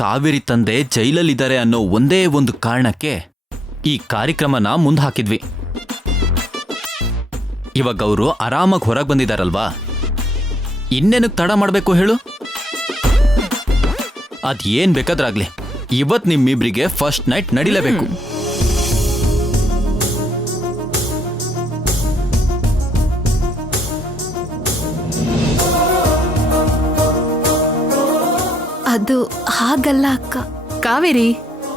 ಕಾವೇರಿ ತಂದೆ ಜೈಲಲ್ಲಿದ್ದಾರೆ ಅನ್ನೋ ಒಂದೇ ಒಂದು ಕಾರಣಕ್ಕೆ ಈ ಕಾರ್ಯಕ್ರಮನ ಮುಂದೆ ಹಾಕಿದ್ವಿ. ಇವಾಗ ಅವರು ಆರಾಮಾಗಿ ಹೊರಗೆ ಬಂದಿದಾರಲ್ವಾ, ಇನ್ನೇನಕ್ಕೆ ತಡ ಮಾಡಬೇಕು ಹೇಳು? ಅದೇನ್ ಬೇಕಾದ್ರಾಗ್ಲಿ, ಇವತ್ ನಿಮ್ಮಿಬ್ರಿಗೆ ಫಸ್ಟ್ ನೈಟ್ ನಡಿಲೇಬೇಕು. ಅದು ಹಾಗಲ್ಲ ಅಕ್ಕ. ಕಾವೇರಿ,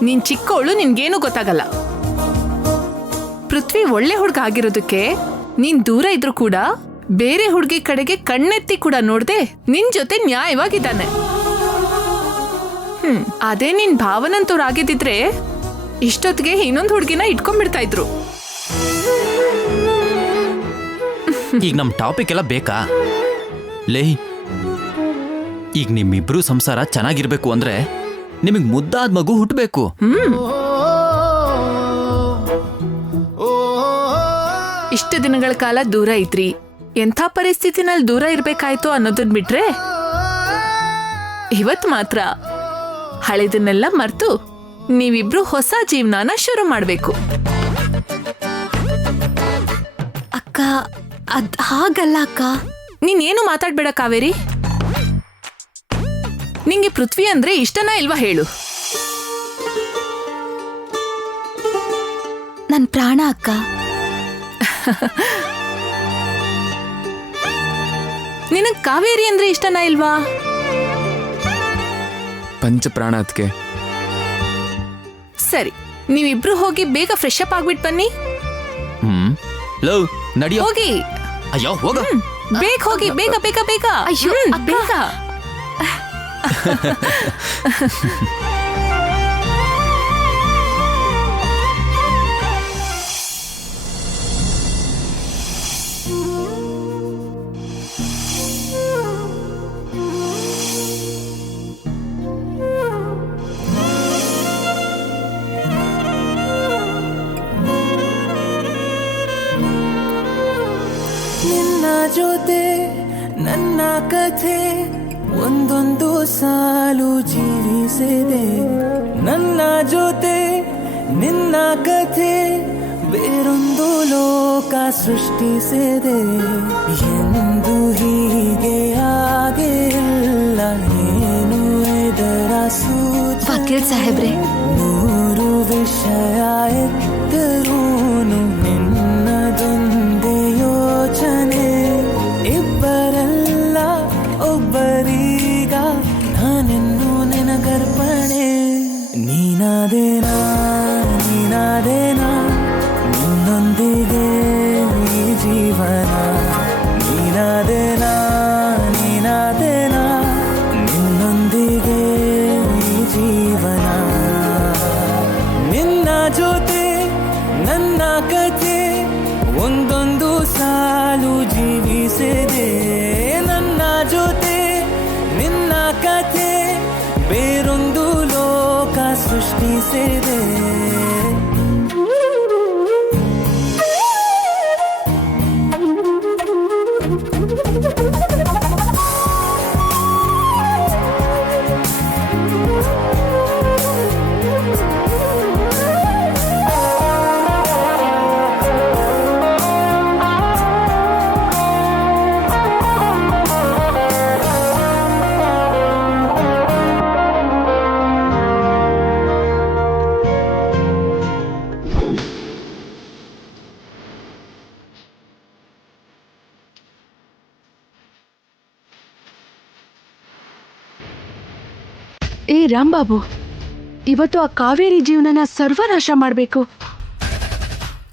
ನೀನ್ ಚಿಕ್ಕವಳು, ನಿನ್ಗೇನು ಗೊತ್ತಾಗಲ್ಲ. ಪೃಥ್ವಿ ಒಳ್ಳೆ ಹುಡುಗ ಆಗಿರೋದಕ್ಕೆ ನೀನ್ ದೂರ ಇದ್ರು ಕೂಡ ಬೇರೆ ಹುಡುಗಿ ಕಡೆಗೆ ಕಣ್ಣೆತ್ತಿ ಕೂಡ ನೋಡ್ದೆ ನಿನ್ ಜೊತೆ ನ್ಯಾಯವಾಗಿದ್ದಾನೆ. ಅದೇ ನಿನ್ ಭಾವನಂತವ್ರಾಗಿದ್ದಿದ್ರೆ ಇಷ್ಟೊತ್ತಿಗೆ ಇನ್ನೊಂದು ಹುಡುಗಿನ ಇಟ್ಕೊಂಡ್ಬಿಡ್ತಾ ಇದ್ರು. ಈಗ ನಮ್ ಟಾಪಿಕ್ ಎಲ್ಲ ಬೇಕಾ? ಲೇ, ಈಗ ನಿಮ್ಮಿಬ್ರು ಸಂಸಾರ ಚೆನ್ನಾಗಿರ್ಬೇಕು ಅಂದ್ರೆ ನಿಮಗ್ ಮುದ್ದಾದ ಮಗು ಹುಟ್ಟಬೇಕು. ಇಷ್ಟು ದಿನಗಳ ಕಾಲ ದೂರ ಇದ್ರಿ, ಎಂಥ ಪರಿಸ್ಥಿತಿನಲ್ಲಿ ದೂರ ಇರ್ಬೇಕಾಯ್ತು ಅನ್ನೋದನ್ನ ಬಿಟ್ರೆ ಇವತ್ ಮಾತ್ರ ಹಳೆದನ್ನೆಲ್ಲ ಮರ್ತು ನೀವಿಬ್ರು ಹೊಸ ಜೀವನಾನ ಶುರು ಮಾಡ್ಬೇಕು. ಅಕ್ಕ, ಅದ್ ಹಾಗಲ್ಲ ಅಕ್ಕ. ನೀನೇನು ಮಾತಾಡ್ಬೇಡ ಕಾವೇರಿ. ನಿಂಗೆ ಪೃಥ್ವಿ ಅಂದ್ರೆ ಇಷ್ಟನಾ ಇಲ್ವಾ ಹೇಳು? ನನ್ ಪ್ರಾಣ ಅಕ್ಕ. ನಿನಗ್ ಕಾವೇರಿ ಅಂದ್ರೆ ಇಷ್ಟನಾ ಇಲ್ವಾ? ಪಂಚಪ್ರಾಣ ಅದಕ್ಕೆ. ಸರಿ, ನೀವಿಬ್ರು ಹೋಗಿ ಬೇಗ ಫ್ರೆಶ್ ಅಪ್ ಆಗ್ಬಿಟ್ ಬನ್ನಿ. ಲವ್, ನಡಿಯೋ. ಹೋಗಿ. ಅಯ್ಯೋ, ಹೋಗ. ಬೇಗ ಹೋಗಿ, ಬೇಗ ಬೇಗ ಬೇಗ. ಅಯ್ಯೋ, ಬೇಗ. ನಿನ್ನ ಜೊತೆ ನನ್ನ ಕಥೆ ಒಂದೊಂದು ಸಾಲು ಜೀವಿಸಿದೆ. ನನ್ನ ಜೊತೆ ನಿನ್ನ ಕಥೆ ಬೇರೊಂದು ಲೋಕ ಸೃಷ್ಟಿಸಿದೆ. ಎಂದು ಹೀಗೆ ಆಗಿಲ್ಲ, ಏನು ಇದರ ಸೂಚನೆ? ವಕೀಲ್ ಸಾಹೇಬ್ರೆ, ನೂರು ವಿಷಯ ಎತ್ತರೂನು ನಿನ್ನದೊಂದೇ ಯೋಚನೆ. ಇಬ್ಬರಲ್ಲ ಒಬ್ಬರೀಗ ನಾನಿನ್ನು ನಿನಗರ್ಪಣೆ. ನೀನಾದೇನಾ ನೀನಾದೇನಾ ನಿನ್ನೊಂದಿಗೆ ಈ ಜೀವನ. ನೀನಾದೇನಾ ನೀನಾದೇನಾ ನಿನ್ನೊಂದಿಗೆ ಈ ಜೀವನ. ನಿನ್ನ ಜೊತೆ ನನ್ನ ಕಥೆ ಒಂದೊಂದು ಸಾಲು ಜೀವಿಸಿದೆ. ನನ್ನ ಜೊತೆ ನಿನ್ನ ಕಥೆ ಬೇರೊಂದು ಲೋಕ ಸೃಷ್ಟಿಸಿದೆ. ಏ ರಾಂಬಾಬು, ಇವತ್ತು ಆ ಕಾವೇರಿ ಜೀವನನ ಸರ್ವನಾಶ ಮಾಡ್ಬೇಕು.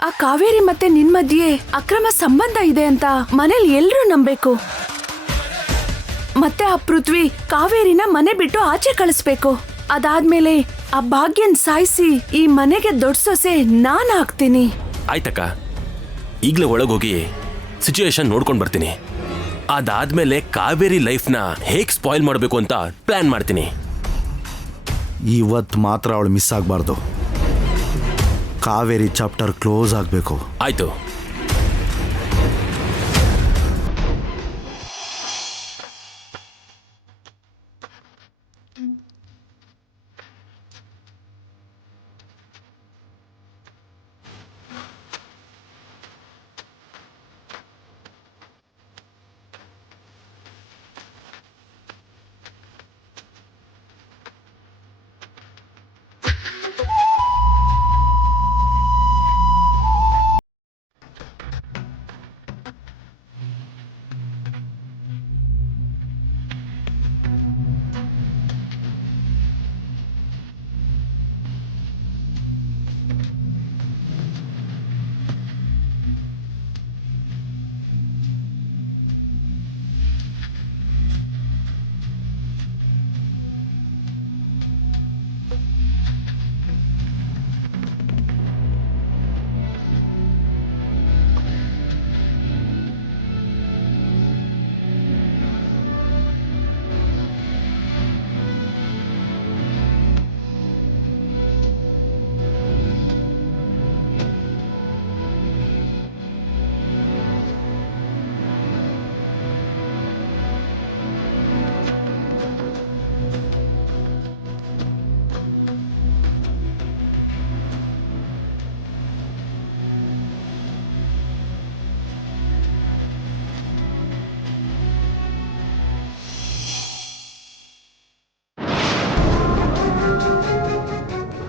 ಆ ಕಾವೇರಿ ಮತ್ತೆ ನಿನ್ ಮಧ್ಯೆ ಅಕ್ರಮ ಸಂಬಂಧ ಇದೆ ಅಂತ ಮನೇಲಿ ಎಲ್ರೂ ನಂಬೇಕು. ಮತ್ತೆ ಆ ಪೃಥ್ವಿ ಕಾವೇರಿನ ಮನೆ ಬಿಟ್ಟು ಆಚೆ ಕಳಿಸ್ಬೇಕು. ಅದಾದ್ಮೇಲೆ ಆ ಭಾಗ್ಯನ್ ಸಾಯಿಸಿ ಈ ಮನೆಗೆ ದೊಡ್ಡ ಸೊಸೆ ನಾನ್ ಆಗ್ತೀನಿ. ಆಯ್ತಕ್ಕ, ಈಗ್ಲೇ ಒಳಗೋಗಿ ಸಿಚುಯೇಷನ್ ನೋಡ್ಕೊಂಡ್ ಬರ್ತೀನಿ. ಅದಾದ್ಮೇಲೆ ಕಾವೇರಿ ಲೈಫ್ನ ಹೇಗ್ ಸ್ಪಾಯ್ಲ್ ಮಾಡಬೇಕು ಅಂತ ಪ್ಲಾನ್ ಮಾಡ್ತೀನಿ. ಇವತ್ತು ಮಾತ್ರ ಅವಳು ಮಿಸ್ ಆಗಬಾರ್ದು. ಕಾವೇರಿ ಚಾಪ್ಟರ್ ಕ್ಲೋಸ್ ಆಗಬೇಕು. ಆಯ್ತು.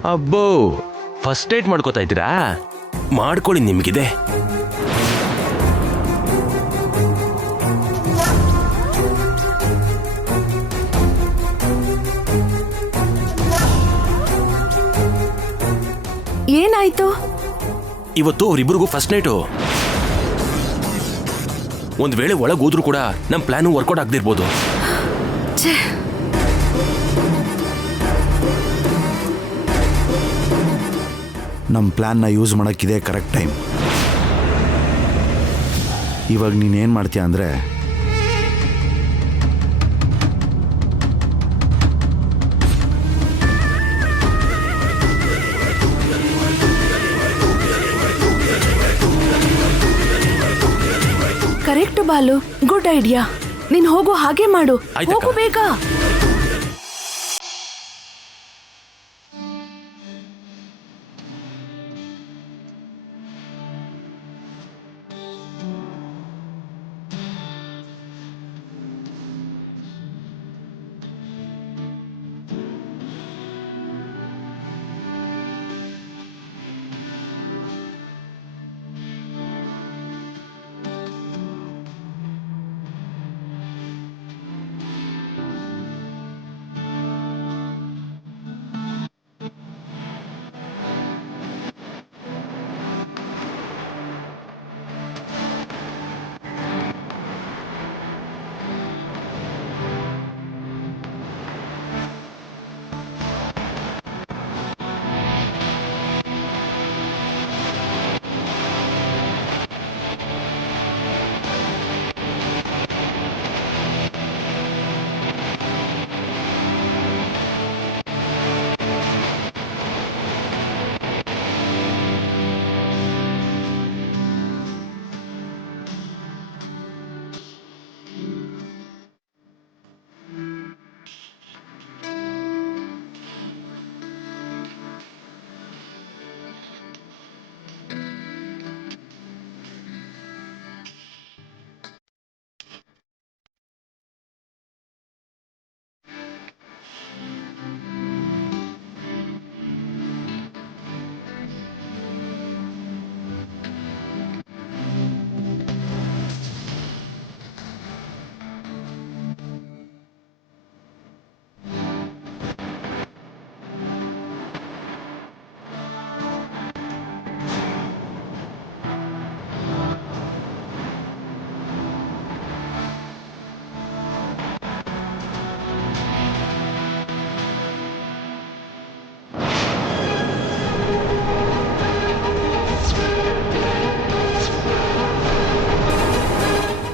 ಅಬ್ಬೋ ಫಸ್ಟ್ ಏಟ್ ಮಾಡ್ಕೋತಾ ಇದ್ದೀರಾ? ಮಾಡ್ಕೊಳ್ಳಿ, ನಿಮ್ಗಿದೆ. ಏನಾಯ್ತು? ಇವತ್ತು ಅವರಿಬ್ಬರಿಗೂ ಫಸ್ಟ್ ನೈಟು. ಒಂದ್ ವೇಳೆ ಒಳಗೆ ಹೋದ್ರು ಕೂಡ ನಮ್ ಪ್ಲಾನು ವರ್ಕೌಟ್ ಆಗದಿರ್ಬೋದು. ಛೇ, ನಮ್ಮ ಪ್ಲ್ಯಾನ್ನ ಯೂಸ್ ಮಾಡೋಕ್ಕಿದೆ ಕರೆಕ್ಟ್ ಟೈಮ್. ಇವಾಗ ನೀನೇನು ಮಾಡ್ತೀಯ ಅಂದರೆ, ಕರೆಕ್ಟ್ ಬಾಲು, ಗುಡ್ ಐಡಿಯಾ. ನೀನ್ ಹೋಗು, ಹಾಗೆ ಮಾಡು. ಆಯ್ತಕ್ಕ. ಹೋಗು ಬೇಗ.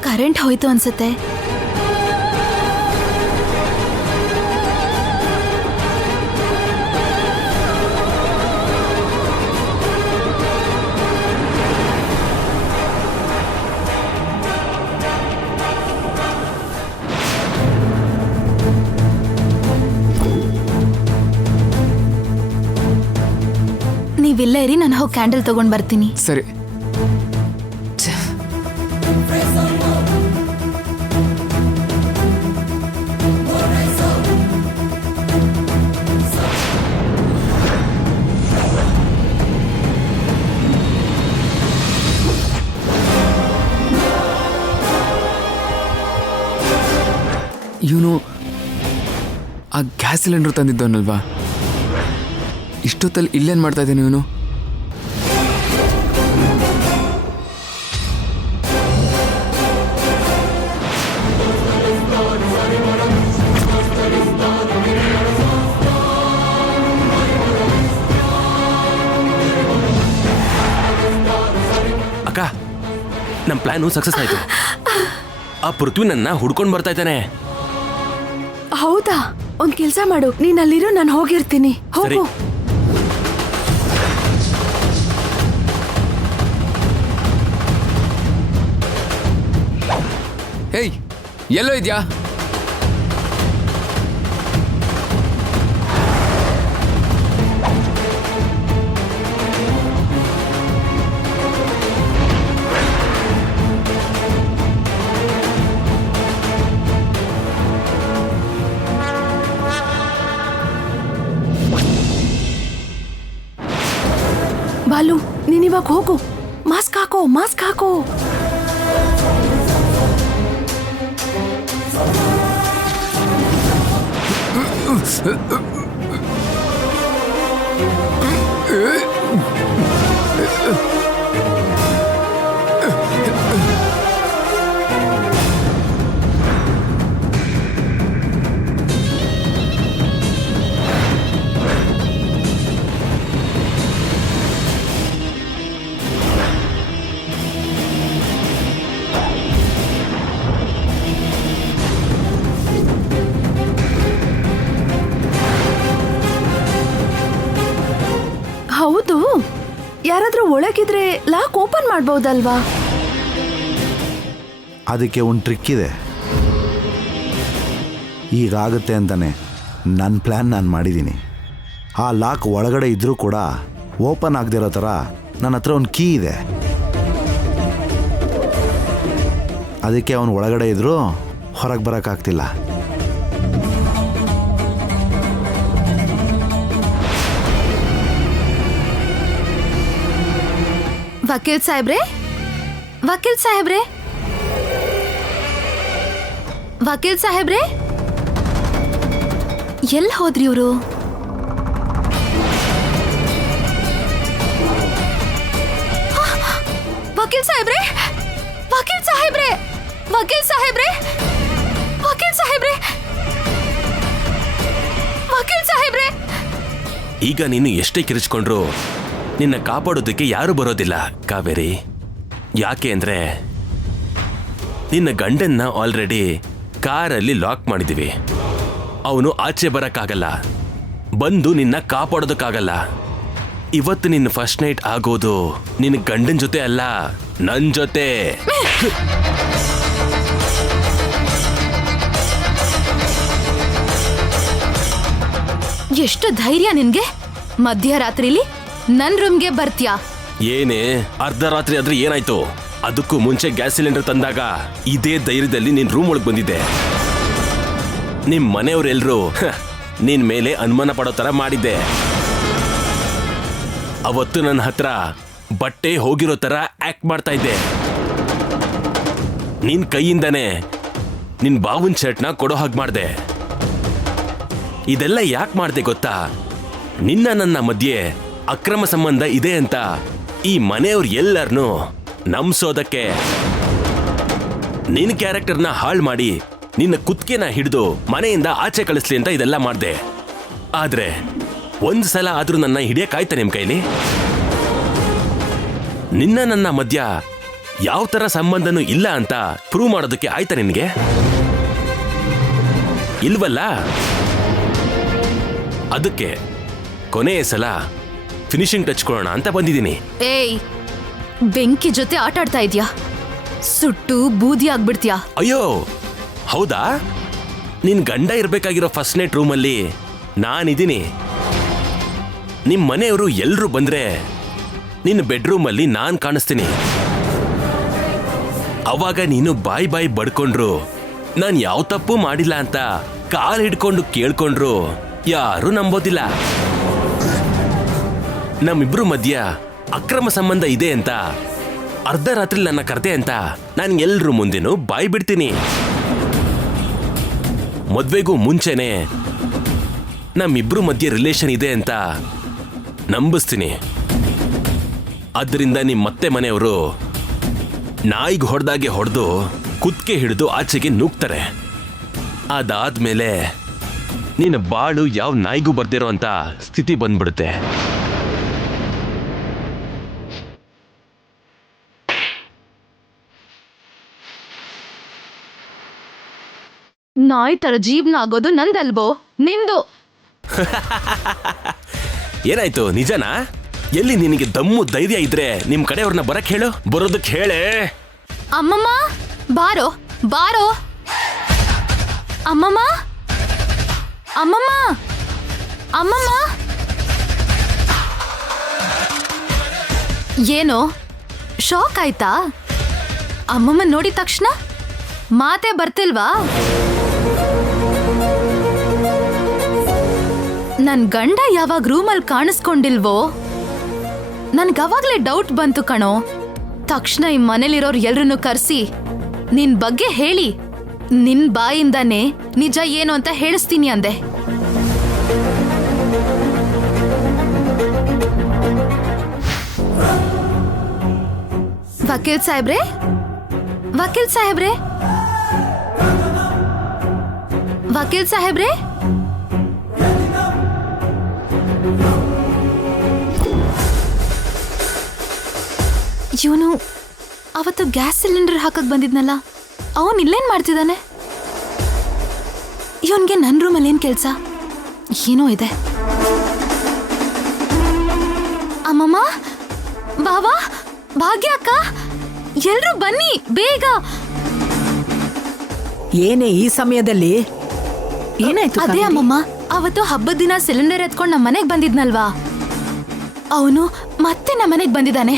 ಕರೆಂಟ್ ಹೋಯ್ತು ಅನ್ಸುತ್ತೆ. ನೀವಿಲ್ಲ ಇರಿ, ನಾನು ಹೋಗಿ ಕ್ಯಾಂಡಲ್ ತಗೊಂಡ್ ಬರ್ತೀನಿ. ಸರಿ. ಇವನು ಆ ಗ್ಯಾಸ್ ಸಿಲಿಂಡರ್ ತಂದಿದ್ದವನಲ್ವಾ? ಇಷ್ಟೊತ್ತಲ್ಲಿ ಇಲ್ಲೇನು ಮಾಡ್ತಾ ಇದ್ದಾನೆ ಇವನು? ಅಕ್ಕ, ನಮ್ಮ ಪ್ಲಾನು ಸಕ್ಸಸ್ ಆಯ್ತು. ಆ ಪೃಥ್ವಿ ನನ್ನ ಹುಡ್ಕೊಂಡು ಬರ್ತಾ ಇದ್ದಾನೆ. ಹೌದಾ? ಒಂದ್ ಕೆಲ್ಸ ಮಾಡು, ನೀನ್ ಅಲ್ಲಿರು, ನಾನು ಹೋಗಿರ್ತೀನಿ. ಸರಿ. ಹೋಗು. ಹೇಯ್, ಎಲ್ಲೋ ಇದೆಯಾ? ಇವಾಗ ಹೋಗು, ಮಾಸ್ಕ್ ಹಾಕೋ, ಮಾಸ್ಕ್ ಹಾಕೋ. ಹೌದು, ಯಾರಾದ್ರೂ ಒಳಗಿದ್ರೆ ಲಾಕ್ ಓಪನ್ ಮಾಡ್ಬೋದಲ್ವಾ? ಅದಕ್ಕೆ ಒಂದು ಟ್ರಿಕ್ ಇದೆ. ಈಗಾಗುತ್ತೆ ಅಂತಾನೆ ನನ್ನ ಪ್ಲ್ಯಾನ್ ನಾನು ಮಾಡಿದ್ದೀನಿ. ಆ ಲಾಕ್ ಒಳಗಡೆ ಇದ್ರೂ ಕೂಡ ಓಪನ್ ಆಗದಿರೋ ಥರ ನನ್ನ ಹತ್ರ ಒಂದು ಕೀ ಇದೆ. ಅದಕ್ಕೆ ಅವನು ಒಳಗಡೆ ಇದ್ರೂ ಹೊರಗೆ ಬರೋಕ್ಕಾಗ್ತಿಲ್ಲ. ವಕೀಲ್ ಸಾಹೇಬ್ರೆ, ವಕೀಲ್ ಸಾಹೇಬ್ರೆ, ವಕೀಲ್ ಸಾಹೇಬ್ರೆ, ಎಲ್ಲಿ ಹೋದ್ರಿ ಇವರು? ವಕೀಲ್ ಸಾಹೇಬ್ರೆ, ವಕೀಲ್ ಸಾಹೇಬ್ರೆ, ವಕೀಲ್ ಸಾಹೇಬ್ರೆ, ವಕೀಲ್ ಸಾಹೇಬ್ರೆ, ವಕೀಲ್ ಸಾಹೇಬ್ರೆ. ಈಗ ನೀನು ಎಷ್ಟೇ ಕಿರಿಚ್ಕೊಂಡ್ರು ನಿನ್ನ ಕಾಪಾಡೋದಕ್ಕೆ ಯಾರು ಬರೋದಿಲ್ಲ ಕಾವೇರಿ. ಯಾಕೆ ಅಂದ್ರೆ ನಿನ್ನ ಗಂಡನ್ನ ಆಲ್ರೆಡಿ ಕಾರಲ್ಲಿ ಲಾಕ್ ಮಾಡಿದೀವಿ. ಅವನು ಆಚೆ ಬರಕ್ಕಾಗಲ್ಲ, ಬಂದು ನಿನ್ನ ಕಾಪಾಡೋದಕ್ಕಾಗಲ್ಲ. ಇವತ್ತು ನಿನ್ನ ಫಸ್ಟ್ ನೈಟ್ ಆಗೋದು ನಿನ್ನ ಗಂಡನ ಜೊತೆ ಅಲ್ಲ, ನನ್ ಜೊತೆ. ಎಷ್ಟು ಧೈರ್ಯ ನಿನ್ಗೆ? ಮಧ್ಯರಾತ್ರಿಲಿ ನನ್ ರೂಮ್ಗೆ ಬರ್ತೀಯಾ? ಏನೇ ಅರ್ಧ ರಾತ್ರಿ ಆದ್ರೆ ಏನಾಯ್ತು? ಅದಕ್ಕೂ ಮುಂಚೆ ಗ್ಯಾಸ್ ಸಿಲಿಂಡರ್ ತಂದಾಗ ಇದೇ ಧೈರ್ಯದಲ್ಲಿ ನಿನ್ ರೂಮ್ ಒಳಗೆ ಬಂದಿದ್ದೆ. ನಿಮ್ ಮನೆಯವರೆಲ್ರು ನಿನ್ ಮೇಲೆ ಅನುಮಾನ ಪಡೋ ತರ ಮಾಡಿದ್ದೆ. ಅವತ್ತು ನನ್ನ ಹತ್ರ ಬಟ್ಟೆ ಹೋಗಿರೋ ತರ ಆಕ್ಟ್ ಮಾಡ್ತಾ ಇದ್ದೆ. ನಿನ್ ಕೈಯಿಂದಾನೆ ನಿನ್ ಬಾವನ್ ಶರ್ಟ್ನ ಕೊಡೋ ಹಾಗೆ ಮಾಡ್ದೆ. ಇದೆಲ್ಲ ಯಾಕೆ ಮಾಡ್ದೆ ಗೊತ್ತಾ? ನಿನ್ನ ನನ್ನ ಮಧ್ಯೆ ಅಕ್ರಮ ಸಂಬಂಧ ಇದೆ ಅಂತ ಈ ಮನೆಯವ್ರು ಎಲ್ಲರನ್ನೂ ನಂಬಿಸೋದಕ್ಕೆ. ನಿನ್ನ ಕ್ಯಾರೆಕ್ಟರ್ನ ಹಾಳು ಮಾಡಿ ನಿನ್ನ ಕುತ್ತಿಗೆನ ಹಿಡಿದು ಮನೆಯಿಂದ ಆಚೆ ಕಳಿಸ್ಲಿ ಅಂತ ಇದೆಲ್ಲ ಮಾಡ್ದೆ. ಆದ್ರೆ ಒಂದ್ ಸಲ ಆದ್ರೂ ನನ್ನ ಹಿಡಿಯಕ್ಕಾಯ್ತಾ ನಿಮ್ ಕೈಲಿ? ನಿನ್ನ ನನ್ನ ಮಧ್ಯ ಯಾವ ತರ ಸಂಬಂಧನೂ ಇಲ್ಲ ಅಂತ ಪ್ರೂವ್ ಮಾಡೋದಕ್ಕೆ ಆಯ್ತಾ ನಿನ್ಗೆ? ಇಲ್ವಲ್ಲ. ಅದಕ್ಕೆ ಕೊನೆಯ ಸಲ ಫಿನಿಶಿಂಗ್ ಟಚ್ ಕೊಡೋಣ ಅಂತ ಬಂದಿದ್ದೀನಿ. ಏಯ್, ಬೆಂಕಿ ಜೊತೆ ಆಟ ಆಡ್ತಾ ಇದ್ಯಾ? ಸುಟ್ಟು ಬೂದಿ ಆಗ್ಬಿಡ್ತೀಯಾ? ಅಯ್ಯೋ ಹೌದಾ? ನಿನ್ ಗಂಡ ಇರ್ಬೇಕಾಗಿರೋ ಫಸ್ಟ್ ನೈಟ್ ರೂಮಲ್ಲಿ ನಾನಿದ್ದೀನಿ. ನಿಮ್ ಮನೆಯವರು ಎಲ್ರು ಬಂದ್ರೆ ನಿನ್ನ ಬೆಡ್ರೂಮಲ್ಲಿ ನಾನ್ ಕಾಣಿಸ್ತೀನಿ. ಅವಾಗ ನೀನು ಬಾಯ್ ಬಾಯ್ ಬಡ್ಕೊಂಡ್ರು, ನಾನ್ ಯಾವ ತಪ್ಪು ಮಾಡಿಲ್ಲ ಅಂತ ಕಾಲ್ ಹಿಡ್ಕೊಂಡು ಕೇಳ್ಕೊಂಡ್ರು ಯಾರು ನಂಬೋದಿಲ್ಲ. ನಮ್ಮಿಬ್ರು ಮಧ್ಯ ಅಕ್ರಮ ಸಂಬಂಧ ಇದೆ ಅಂತ ಅರ್ಧ ರಾತ್ರಿ ನನ್ನ ಕರ್ದೆ ಅಂತ ನಾನು ಎಲ್ರು ಮುಂದೆನೂ ಬಾಯ್ ಬಿಡ್ತೀನಿ. ಮದ್ವೆಗೂ ಮುಂಚೆನೆ ನಮ್ಮಿಬ್ರು ಮಧ್ಯೆ ರಿಲೇಷನ್ ಇದೆ ಅಂತ ನಂಬಿಸ್ತೀನಿ. ಆದ್ದರಿಂದ ನಿಮ್ಮ ಮತ್ತೆ ಮನೆಯವರು ನಾಯಿಗೆ ಹೊಡೆದಾಗೆ ಹೊಡೆದು ಕುತ್ತಿಗೆ ಹಿಡಿದು ಆಚೆಗೆ ನೂಗ್ತಾರೆ. ಅದಾದ್ಮೇಲೆ ನಿನ್ನ ಬಾಳು ಯಾವ ನಾಯಿಗೂ ಬರ್ದಿರೋ ಅಂತ ಸ್ಥಿತಿ ಬಂದ್ಬಿಡುತ್ತೆ. ನಾಯಿ ತರ ಜೀವನ ಆಗೋದು ನಂದಲ್ವೋ, ನಿಂದು. ಏನಾಯ್ತು, ನಿಜನಾ? ಎಲ್ಲಿ ನಿನಗೆ ದಮ್ಮು ಧೈರ್ಯ ಇದ್ರೆ ನಿಮ್ ಕಡೆಯವ್ರನ್ನ ಬರಕ್ ಹೇಳು, ಬರೋದಕ್ಕೆ ಹೇಳೆ. ಅಮ್ಮಮ್ಮ ಬಾರೋ, ಬಾರೋ. ಅಮ್ಮಮ್ಮ, ಅಮ್ಮಮ್ಮ, ಅಮ್ಮಮ್ಮ. ಏನೋ ಶಾಕ್ ಆಯ್ತಾ? ಅಮ್ಮಮ್ಮ ನೋಡಿದ ತಕ್ಷಣ ಮಾತೇ ಬರ್ತಿಲ್ವಾ? ನನ್ ಗಂಡ ಯಾವಾಗ ರೂಮಲ್ಲಿ ಕಾಣಿಸ್ಕೊಂಡಿಲ್ವೋ ನನ್ಗೆ ಅವಾಗ್ಲೇ ಡೌಟ್ ಬಂತು ಕಣೋ. ತಕ್ಷಣ ಈ ಮನೇಲಿರೋರು ಎಲ್ರನ್ನೂ ಕರ್ಸಿ ನಿನ್ ಬಗ್ಗೆ ಹೇಳಿ ನಿನ್ ಬಾಯಿಂದಾನೆ ನಿಜ ಏನು ಅಂತ ಹೇಳಿಸ್ತೀನಿ ಅಂದೆ. ವಕೀಲ್ ಸಾಹೇಬ್ರೆ, ವಕೀಲ್ ಸಾಹೇಬ್ರೆ, ವಕೀಲ್ ಸಾಹೇಬ್ರೆ, ಇವನು ಅವತ್ತು ಗ್ಯಾಸ್ ಸಿಲಿಂಡರ್ ಹಾಕಕ್ ಬಂದಿದ್ನಲ್ಲ, ಅವನ್ ಇಲ್ಲೇನ್ ಮಾಡ್ತಿದ್ದಾನೆ? ಇವನ್ಗೆ ನನ್ನ ರೂಮಲ್ಲಿ ಏನ್ ಕೆಲ್ಸ? ಏನೋ ಇದೆ. ಅಮ್ಮಮ್ಮ, ಬಾವಾ, ಭಾಗ್ಯ ಅಕ್ಕ, ಎಲ್ರೂ ಬನ್ನಿ ಬೇಗ. ಏನೇ ಈ ಸಮಯದಲ್ಲಿ? ಏನಾಯ್ತು? ಅದೇ ಅಮ್ಮಮ್ಮ, ಅವತ್ತು ಹಬ್ಬದ ದಿನ ಸಿಲಿಂಡರ್ ಎತ್ಕೊಂಡು ನಮ್ಮ ಮನೆಗ್ ಬಂದಿದ್ನಲ್ವಾ, ಅವನು ಮತ್ತೆ ನಮ್ಮ ಮನೆಗ್ ಬಂದಿದ್ದಾನೆ.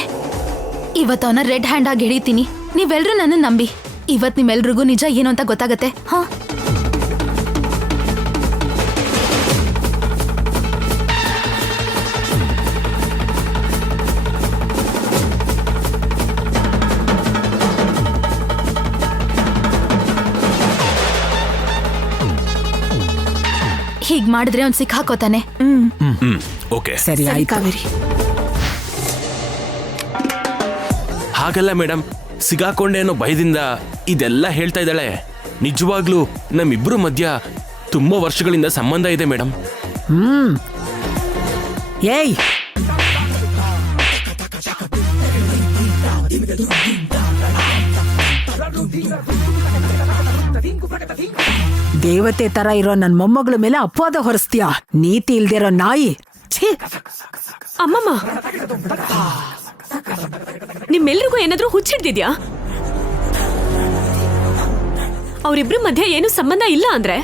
ಇವತ್ತು ಅವನ ರೆಡ್ ಹ್ಯಾಂಡ್ ಆಗಿ ಹಿಡಿತೀನಿ. ನೀವೆಲ್ರೂ ನನ್ನ ನಂಬಿ. ಇವತ್ ನಿಮ್ಮೆಲ್ರಿಗೂ ನಿಜ ಏನು ಅಂತ ಗೊತ್ತಾಗತ್ತೆ. ಹಾ, ಹೀಗ್ ಮಾಡಿದ್ರೆ ಅವ್ನ್ ಸಿಕ್ಕಾಕೋತಾನೆ. ಓಕೆ. ಸರಿ ಆಯ್ತು. ಕಾವೇರಿ, ಹಾಗಲ್ಲ ಮೇಡಮ್, ಸಿಗಾಕೊಂಡೆ ಅನ್ನೋ ಭಯದಿಂದ ಇದೆಲ್ಲ ಹೇಳ್ತಾ ಇದ್ದಾಳೆ. ನಿಜವಾಗ್ಲೂ ನಮ್ಮಿಬ್ರು ಮಧ್ಯ ತುಂಬಾ ವರ್ಷಗಳಿಂದ ಸಂಬಂಧ ಇದೆ ಮೇಡಮ್. ಏಯ್, ದೇವತೆ ತರ ಇರೋ ನನ್ ಮೊಮ್ಮಗಳ ಮೇಲೆ ಅಪವಾದ ಹೊರಿಸ್ತೀಯಾ? ನೀತಿ ಇಲ್ದಿರೋ ನಾಯಿ. ಛೀ! ಅಮ್ಮಮ್ಮ, ನಿಮ್ಮೆಲ್ರಿಗೂ ಏನಾದ್ರೂ ಹುಚ್ಚಿಡ್ದಿದ್ಯಾ? ಅವರಿಬ್ರು ಮಧ್ಯೆ ಏನು ಸಂಬಂಧ ಇಲ್ಲ ಅಂದ್ರೆ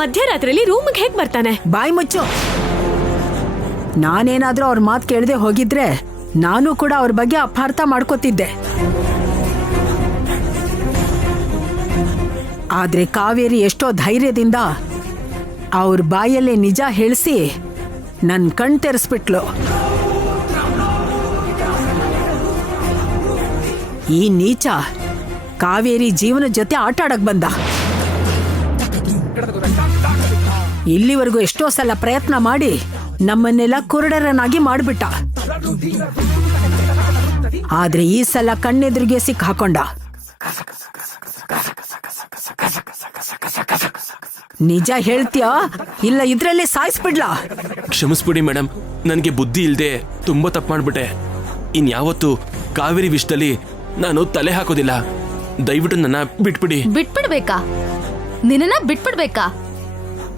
ಮಧ್ಯರಾತ್ರಿಲಿ ರೂಮ್ಗೆ ಹೇಗ್ ಬರ್ತಾನೆ? ಬಾಯಿ ಮುಚ್ಚು. ನಾನೇನಾದ್ರೂ ಅವ್ರ ಮಾತು ಕೇಳದೆ ಹೋಗಿದ್ರೆ ನಾನು ಕೂಡ ಅವ್ರ ಬಗ್ಗೆ ಅಪಾರ್ಥ ಮಾಡ್ಕೋತಿದ್ದೆ. ಆದ್ರೆ ಕಾವೇರಿ ಎಷ್ಟೋ ಧೈರ್ಯದಿಂದ ಅವ್ರ ಬಾಯಲ್ಲೇ ನಿಜ ಹೇಳಿಸಿ ನನ್ ಕಣ್ ತೆರೆಸ್ಬಿಟ್ಲು. ಈ ನೀಚ ಕಾವೇರಿ ಜೀವನ ಜೊತೆ ಆಟ ಆಡಕ್ ಬಂದ. ಇಲ್ಲಿವರೆಗೂ ಎಷ್ಟೋ ಸಲ ಪ್ರಯತ್ನ ಮಾಡಿ ನಮ್ಮನ್ನೆಲ್ಲ ಕುರುಡರನ್ನಾಗಿ ಮಾಡ್ಬಿಟ್ಟ. ಆದ್ರೆ ಈ ಸಲ ಕಣ್ಣೆದುರಿಗೆ ಸಿಕ್ ಹಾಕೊಂಡ. ನಿಜ ಹೇಳ್ತೀಯಾ ಇಲ್ಲ ಇದ್ರಲ್ಲೇ ಸಾಯಿಸ್ಬಿಡ್ಲಾ? ಕ್ಷಮಿಸ್ಬಿಡಿ ಮೇಡಮ್, ನನಗೆ ಬುದ್ಧಿ ಇಲ್ಲದೆ ತುಂಬಾ ತಪ್ಪು ಮಾಡ್ಬಿಟ್ಟೆ. ಇನ್ಯಾವತ್ತು ಕಾವೇರಿ ವಿಷಯದಲ್ಲಿ ನಾನು ತಲೆ ಹಾಕೋದಿಲ್ಲ. ದಯವಿಟ್ಟು ನನ್ನ ಬಿಟ್ಬಿಡಿ. ಬಿಟ್ಬಿಡ್ಬೇಕಾ? ನಿನ್ನ ಬಿಟ್ಬಿಡ್ಬೇಕಾ?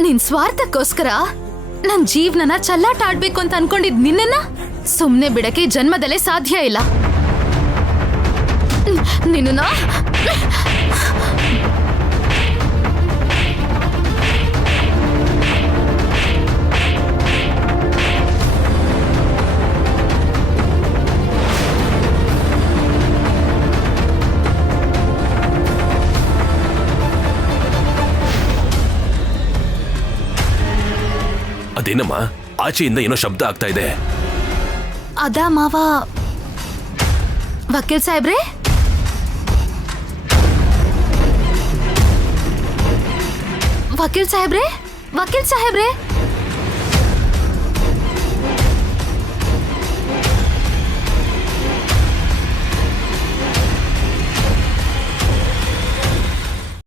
ನಿನ್ ಸ್ವಾರ್ಥಕ್ಕೋಸ್ಕರ ನನ್ ಜೀವನನ ಚಲ್ಲಾಟ ಆಡ್ಬೇಕು ಅಂತ ಅನ್ಕೊಂಡಿದ್ ನಿನ್ನ ಸುಮ್ನೆ ಬಿಡಕ್ಕೆ ಜನ್ಮದಲ್ಲೇ ಸಾಧ್ಯ ಇಲ್ಲ. ನಿನ್ನ ಅದೇನಮ್ಮ, ಆಚೆಯಿಂದ ಏನೋ ಶಬ್ದ ಆಗ್ತಾ ಇದೆ. ಅದಾ ಮಾವ. ವಕೀಲ್ ಸಾಹೇಬ್ರೆ, ವಕೀಲ್ ಸಾಹೇಬ್ರೆ, ವಕೀಲ್ ಸಾಹೇಬ್ರೆ.